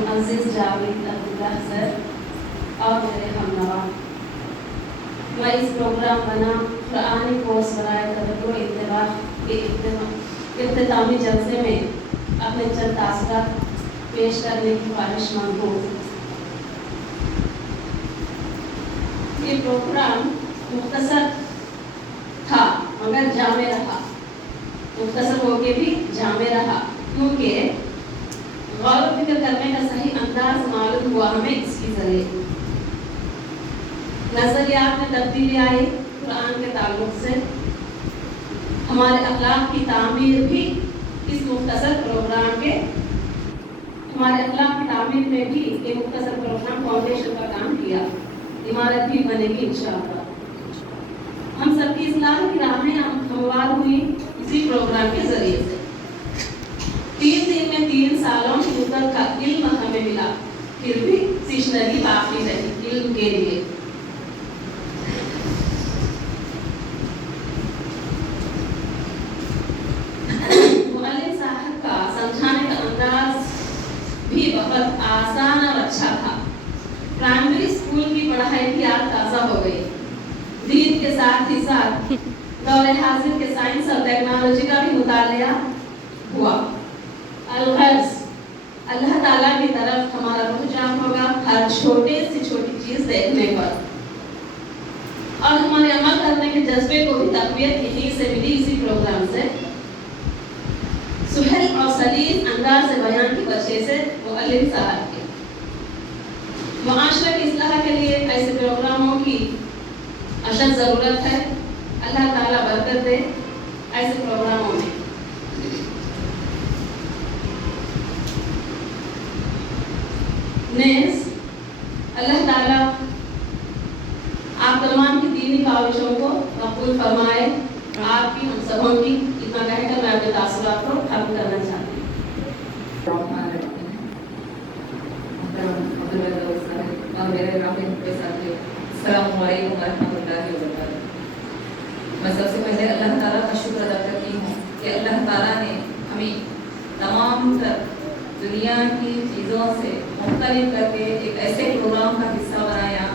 मुअज़्ज़िज़ Javed Abdullah sir और मेरे हमनवा। मैं इस प्रोग्राम बना कुरानी कोर्स बराए तवज्जो इंतबाह के इख्तितामी जलसे में अपने चंद तासरात पेश करने की ख्वाहिशमंद हूँ। ये प्रोग्राम मुख्तसर था मगर जामे रहा, मुख्तसर होके भी जामे रहा, क्योंकि गौर फिक्र करने का सही अंदाज मालूम हुआ हमें इसके जरिए। नजरियात में तब्दीली आई कुरान के ताल्लुक से, हमारे अखलाक की तामीर भी इस मुख्तसर प्रोग्राम के हमारे अखलाक की तामीर में भी ये मुख्तसर प्रोग्राम फाउंडेशन का काम किया। इमारत भी बनेगी इंशाअल्लाह। हम सबकी इस्लाह की राहें हमवार हुई इसी प्रोग्राम के जरिए से। 3 दिन में 3 सालों की मुद्दत का इल्म हमें मिला, फिर भी सिशनरी बाकी रही इल्म के लिए। मुअल्लिम साहब का समझाने का अंदाज भी बहुत आसान और अच्छा था। प्राइमरी स्कूल की पढ़ाई की याद ताज़ा हो गई। दीन के साथ ही साथ दौरे हाजिर के साइंस और टेक्नोलॉजी का भी मुतालिया हुआ। अलगर्ज अल्लाह ताला की तरफ हमारा रुझान होगा हर छोटे से छोटी चीज़ देखने पर, और हमारे अमल करने के जज्बे को भी तक़वियत यहीं से मिली, इसी प्रोग्राम से। सुहेल और सलीम अंदाज से बयान की वजह से मुअल्लिम साहब के मुआशरे की इस्लाह के लिए ऐसे प्रोग्रामों की अशद ज़रूरत है। अल्लाह ताला बरकत दे ऐसे प्रोग्रामों में। नेस अल्लाह ताला आप तमाम की दीनी ख्वाहिशों को कबूल फरमाए। आपकी हम सबों की इतना कहकर मैं अपने तासुरात को खत्म करना चाहती हूँ। और मेरे राहिब के साथी अस्सलामु अलैकुम वरहमतुल्लाहि वबरकातुहू। मैं सबसे पहले अल्लाह ताला का शुक्र अदा करती हूँ कि अल्लाह ताला ने हमें तमाम तर दुनिया की चीज़ों से मुख्तलिफ करके एक ऐसे प्रोग्राम का हिस्सा बनाया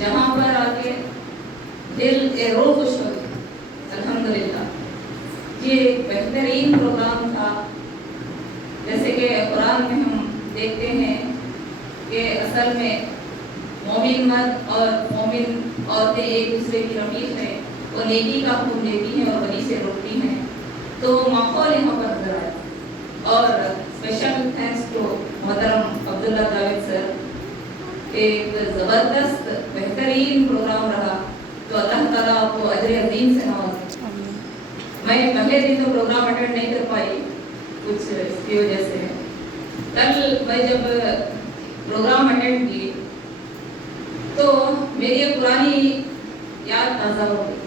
जहाँ पर आके दिल रूह खुश हो गई। अल्हम्दुलिल्लाह ये बेहतरीन प्रोग्राम था। जैसे कि कुरान में हम देखते हैं कि असल में मोमिन मर्द और मोमिन औरतें एक दूसरे की रफीक हैं, वो नेकी का हुक्म देती हैं और बदी से रोकती हैं। तो माहौल यहाँ पर नजर आया। और स्पेशल थैंक्स टू मोहतरम अब्दुल्ला जावेद सर, एक ज़बरदस्त बेहतरीन प्रोग्राम रहा। तो अल्लाह ताला आपको अजर अज़ीम से नवाज़े। मैं पहले दिन तो प्रोग्राम अटेंड नहीं कर पाई कुछ इसकी वजह से। कल मैं जब प्रोग्राम अटेंड की तो मेरी एक पुरानी याद ताज़ा हो गई।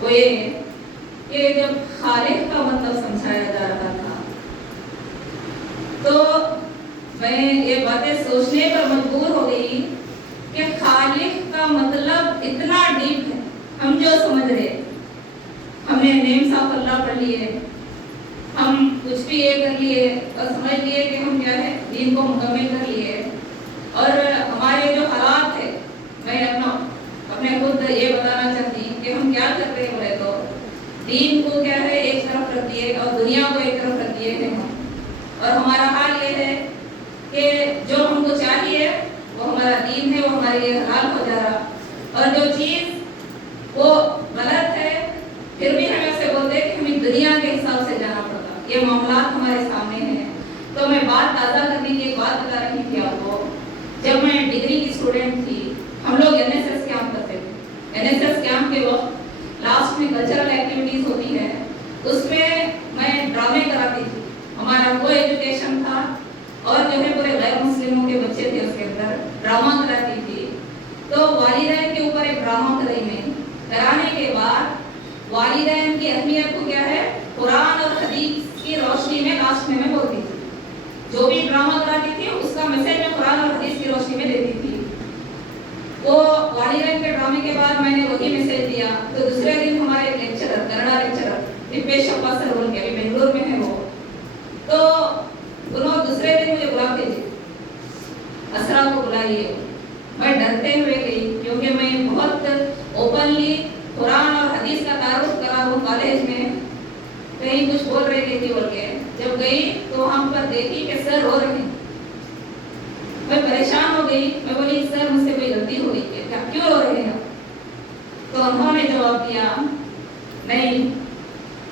वो ये कि जब खालिक का मतलब समझाया जा रहा था तो मैं ये बातें सोचने पर मजबूर हो गई कि खालिक का मतलब इतना डीप है। हम जो समझ रहे, हमने नेम साफ अल्लाह पढ़ लिए, हम कुछ भी ये कर लिए और समझ लिए कि हम क्या है दीन को मुकम्मल कर लिए। और हमारे जो हालात है, मैं अपने खुद ये बताना चाहती हूँ कि हम क्या कर रहे बोले तो दीन को क्या है एक तरफ रख दिए और दुनिया को एक तरफ रख दिए हैं हम। और हमारा हाल ये है कि जो हमको चाहिए वो हमारा दीन है, वो हमारे लिए हलाल हो जा रहा, और जो चीज़ वो गलत है फिर भी हमें उसे बोलते हैं कि हमें दुनिया के हिसाब से जाना पड़ता। ये मामला हमारे सामने हैं। तो मैं बात ताज़ा करने की एक बात बता रही थी आपको। जब मैं डिग्री की स्टूडेंट थी, हम लोग एनएसएस कैंप करते थे। एनएसएस कैंप के वक्त लास्ट में कल्चरल एक्टिविटीज़ होती है, उसमें मैं ड्रामे कराती थी। हमारा को एजुकेशन था और जो है पूरे गैर मुस्लिमों के बच्चे थे, उसके अंदर ड्रामा कराती थी। तो वालिदैन के ऊपर एक ड्रामा कराई मैं। कराने के बाद वालिदैन की अहमियत को क्या है कुरान और हदीस की रोशनी में लास्ट में मैं बोलती थी। जो भी ड्रामा कराती थी उसका मैसेज मैं कुरान और हदीस की रोशनी में देती थी। वो वालिदैन के ड्रामे के बाद मैंने वही मैसेज दिया। तो दूसरे दिन हमारे लेक्चरर, कन्नड़ा लेक्चरर निपेश अप्पा सर बोल के, अभी बेंगलुरु में है वो, तो उन्होंने दूसरे दिन मुझे बुला भेजे बुलाइए। मैं डरते हुए गई क्योंकि मैं बहुत ओपनली कुरान और हदीस का तारुफ करा हूँ कॉलेज में, कहीं कुछ बोल रही थी बोल के। जब गई तो हम पर देखी कि सर रो रहे हैं। मैं परेशान हो गई। मैं बोली सर मुझसे कोई गलती हो गई है क्या, क्यों रो रहे हैं? तो उन्होंने जवाब दिया नहीं,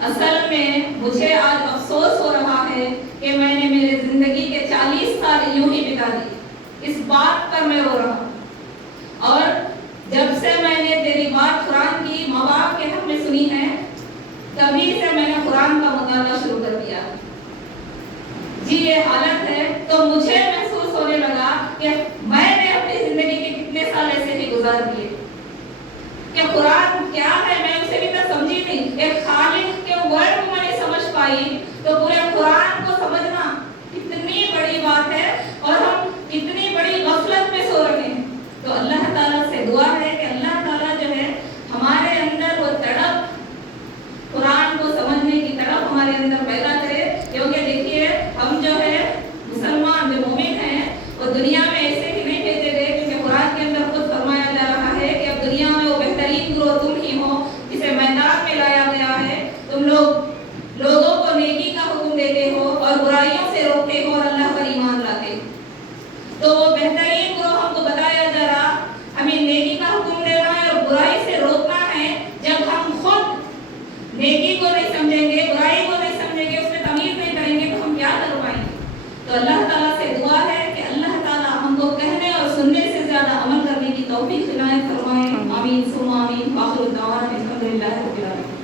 असल में मुझे आज अफसोस हो रहा है कि मैंने मेरे जिंदगी के 40 साल यूं ही बिता दिए। इस बात पर मैं रो रहा हूँ। और जब से मैंने तेरी बात कुरान की माँ बाप के हक में सुनी है, तभी से मैंने कुरान का मुताला शुरू कर दिया। जी ये हालत है तो मुझे महसूस होने लगा कि मैंने अपनी जिंदगी के कितने साल ऐसे ही गुजार दिए कि कुरान क्या है मैं उसे भी तक समझी नहीं। एक खालिक के वर्ड को मैंने समझ पाई तो पूरे कुरान को समझना कितनी बड़ी बात है और हम कितनी बड़ी गफलत में सो रहे हैं। तो अल्लाह ताला से दुआ है कि अल्लाह ताला जो है हमारे अंदर वो तड़प, कुरान को समझने की तड़प हमारे अंदर पैदा करे। क्योंकि देखिए हम जो है मुसलमान जो मोमिन हैं वो दुनिया में ऐसे ही नहीं भेजे गए, क्योंकि कुरान के अंदर खुद फरमाया जा रहा है कि अब दुनिया में वो बेहतरीन ग्रोह तुम ही हो जिसे मैदान में लाया गया है। तुम लोग लोगों को नेकी का हुक्म देते हो और बुराइयों से रोकते हो और अल्लाह पर ईमान लाते हो। तो वो बेहतरीन ग्रोह हमको बताया जा रहा, हमें नेकी का हुक्म देना है और बुराई से रोकना है। जब हम खुद नेकी को नहीं समझेंगे, बुराई को नहीं समझेंगे, उसमें तमीज नहीं करेंगे तो हम क्या कर पाएंगे? तो अल्लाह ताला से दुआ है कि अल्लाह ताला हमको कहने और सुनने से ज्यादा अमल करने की तौफीक इनायत फरमाए। आमीन सुम्मा आमीन। आखिर दावाना अल्हम्दुलिल्लाह रब्बिल आलमीन।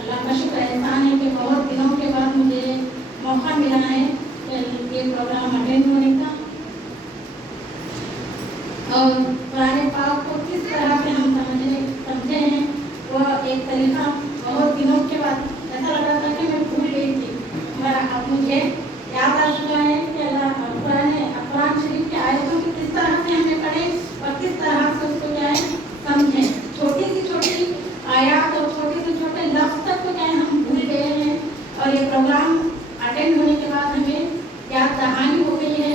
अल्लाह का शुक्र एहसान है कि बहुत दिनों के बाद मुझे मौका मिला है ये प्रोग्राम अटेंड होने का। और पुराने पाक को किस तरह से हम समझे हैं वह एक तरीका बहुत दिनों के बाद ऐसा लगा था कि मैं भूल गई थी, मगर अब मुझे याद आ चुका है कि अल्लाह कुरान शरीफ की आयतों की किस तरह से हमें पढ़ें और किस तरह से उसको क्या है समझें। छोटी सी आयात और छोटे से छोटे लफ्ज़ तक को क्या है हम भूल गए हैं। और ये प्रोग्राम अटेंड होने के बाद हमें याद दहानी हो गई है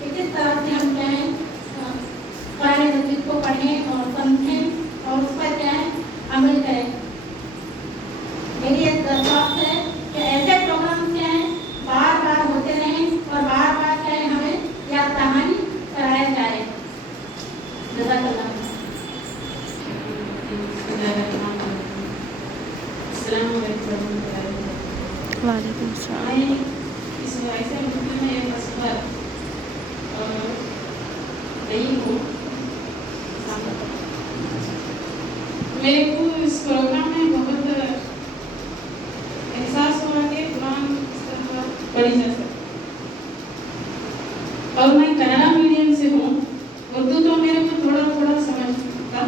कि किस तरह से हम क्या है कुरान मजीद को पढ़ें और समझें और उस पर क्या है अमल करें। मेरी एक दरख्वास्त है कि ऐसे प्रोग्राम क्या है बार बार होते रहें और बार बार क्या है हमें याद दहानी कराया जाए। जज़ाकल्लाह। वालेकुम सलाम। मैं इस वैसे मुद्दे में एक असफल गई हूँ। मेरे को इस प्रोग्राम में बहुत एहसास हुआ कि कुरान इस तरह पढ़ी जा सकती। और मैं कन्नड़ा मीडियम से हूँ, उर्दू तो मेरे को थोड़ा थोड़ा समझता,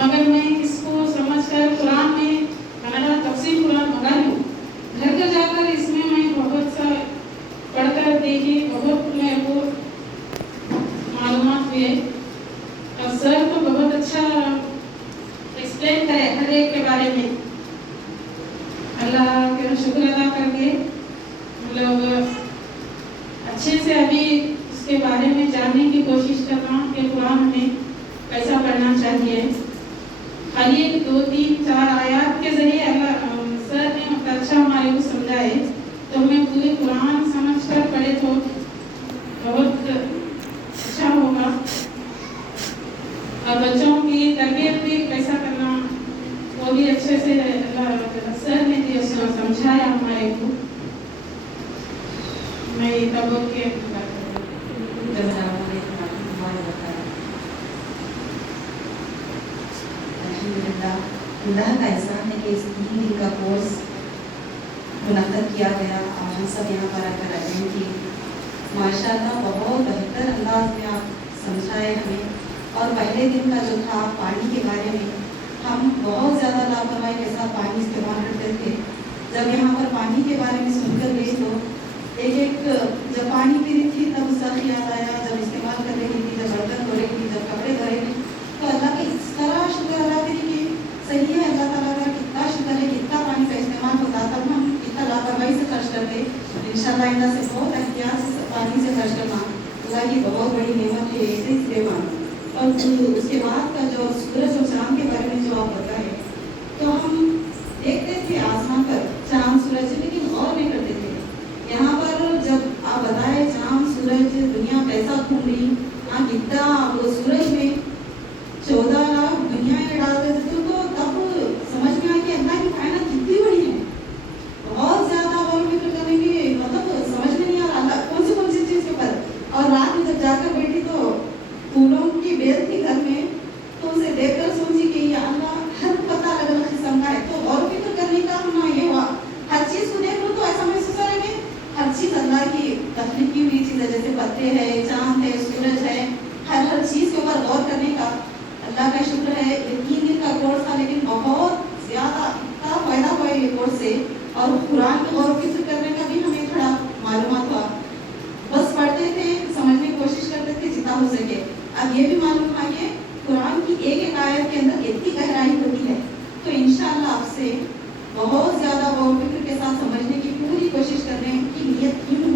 मगर मैं इसको समझकर कुरान में कन्नड़ा तफसीर कुरान मंगा लूँ। घर घर जाकर इसमें मैं बहुत सा पढ़कर देखी, बहुत मेरे को मालूमात हुए और सर तो बहुत अच्छा एक्सप्लेन करे हर एक के बारे में। अल्लाह का शुक्र अदा करके हम लोग अच्छे से अभी उसके बारे में जानने की कोशिश कर रहा हूँ कि कुरान हमें कैसा पढ़ना चाहिए। खाली एक 2, 3, 4 आयात के जरिए अल्लाह सर ने मतलब अच्छा हमारे को समझाए तो हमें पूरे कुरान समझ कर पढ़े तो बहुत अच्छा होगा। और बच्चों की तरबियत भी कैसा करना वो भी अच्छे से सर ने भी समझाया हमारे को। मैं तब के अल्लाह का एहसान है कि इस 3 दिन का कोर्स मुनक्कद किया गया और हम सब यहाँ पर आकर अटेंड किए। माशाअल्लाह बहुत बेहतर अंदाज में आप समझाए हमें। और पहले दिन का जो था पानी के बारे में हम बहुत ज़्यादा लापरवाही के साथ पानी इस्तेमाल करते थे। जब यहाँ पर पानी के बारे में सुनकर गई तो एक जब पानी पी रही थी तब उसका ख्याल आया, जब इस्तेमाल कर रही थी, जब बर्तन धो रही थी, जब कपड़े धो रही थी, तो अल्लाह का इस तरह शुक्र अदा करी कि सही है, अल्लाह ताला का कितना शुक्र है, कितना पानी का इस्तेमाल होता, तब हम इतना लापरवाही से खर्च करते। इंशाअल्लाह इनका से बहुत एहतियात से पानी से खर्च करना अल्लाह की बहुत बड़ी नेमत है, इसलिए मानो। और उसके बाद का जो सूरज और चाँद के बारे में जो आप बताए, तो हम देखते थे आसमान पर चाँद सूरज, लेकिन और नहीं करते थे। यहाँ पर जब आप बताए चाँद सूरज दुनिया कैसा घूम रही, हाँ कितना वो सूरज में 14 लाख दुनियाएं डालते थे, तो तब समझ में आया कि अल्लाह की कायनात कितनी बड़ी है। बहुत ज्यादा और फिक्र करने की मतलब समझ में नहीं आ रहा अल्लाह कौन सी चीज के ऊपर। और रात में जब जाकर बैठी तो फूलों की बेल थी घर में, तो उसे देखकर सोची कि या अल्लाह हर पता अलग अलग किस्म का है, तो और फिक्र करने का होना ये हुआ। हर चीज को देख लो तो ऐसा महसूस हो रहा है हर चीज अल्लाह की तख्लीक की हुई चीज है, जैसे पत्ते है, चांद है, सूरज है, हर चीज के ऊपर गौर करने का अल्लाह का शुक्र है। ये 3 दिन का कोर्स था, लेकिन बहुत ज्यादा इतना फायदा हुआ ये कोर्स से, और कुरान को गौर फिक्र करने का भी हमें थोड़ा मालूमात हुआ। बस पढ़ते थे, समझने की कोशिश करते थे जितना हो सके। अब ये भी मालूम हुआ कि कुरान की एक एक आयत के अंदर कितनी गहराई होती है, तो इंशाअल्लाह आपसे बहुत ज़्यादा गौर फिक्र के साथ समझने की पूरी कोशिश करने की नीयत की हूँ।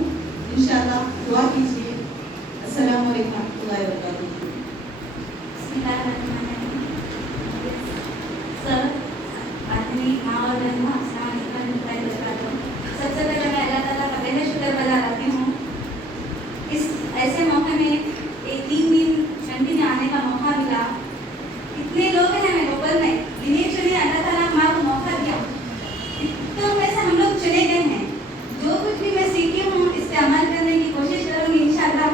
इंशाअल्लाह दुआ कीजिए। अस्सलाम वालेकुम रहमतुल्लाहि व बरकातुहू। सर, आदमी माँ और बहनों अस्सलाम वालेकुम। सबसे पहले मैं अल्लाह ताला का बेहद शुक्र अदा करती हूँ। इस ऐसे मौके में एक 3 दिन ठंडी में आने का मौका मिला। कितने लोग हैं ग्लोबल में, गिने चुने अल्लाह ताला हमारे को मौका दिया, तो में से हम लोग चले गए हैं। जो कुछ भी मैं सीखी हूँ इस पे अमल करने की कोशिश करूँगी इंशाअल्लाह।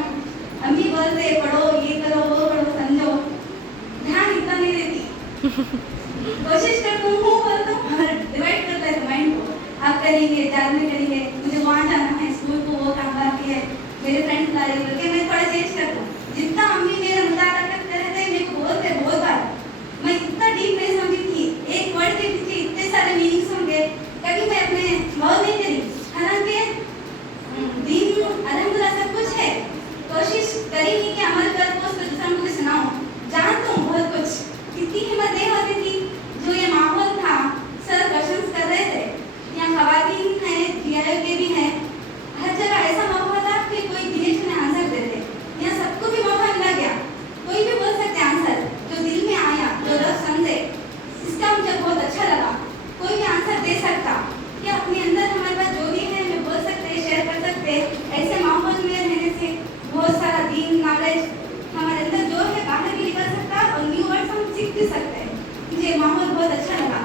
हम भी बोलते पढ़ो, ये करो, वो करो, समझो, ध्यान इतना नहीं देती। कोशिश करती हूँ, बोलता हूँ, डिवाइड करता है माइंड को, आप करेंगे, बाद में करेंगे, मुझे वहाँ जाना है, स्कूल को वो काम बाकी है, मेरे फ्रेंड्स ला रही करके मैं थोड़ा चेंज करता हूँ। जितना अम्मी मेरा मुताबिक करते रहते मेरे को बोलते बहुत बार, मैं इतना डीप नहीं समझी थी, एक वर्ड के पीछे इतने सारे मीनिंग्स होंगे, कभी मैं अपने गौर नहीं करी। हालांकि दीन अल्हम्दुलिल्लाह सब कुछ है, कोशिश करेंगी कि अमल कर को दूसरा मुझे सुनाओ। जानता हूँ बहुत कुछ, कितनी हिम्मत नहीं होती थी। जो ये माहौल था, सर क्वेश्चंस कर रहे थे, यहाँ खवातीन हैं, DIY भी हैं, हर जगह ऐसा माहौल था कि कोई गिने चुने आंसर देते। यहाँ सबको भी मौका मिला गया, कोई भी बोल सकते आंसर जो दिल में आया, जो रब समझे, इसका मुझे बहुत अच्छा लगा। कोई भी आंसर दे सकता कि अपने अंदर हमारे पास जो भी है मैं बोल सकते, शेयर कर सकते। ऐसे माहौल में रहने से बहुत सारा दीन नॉलेज हमारे अंदर जो है बाहर भी निकल सकता और न्यू वर्ड्स हम सीख भी सकते हैं। मुझे माहौल बहुत अच्छा लगा।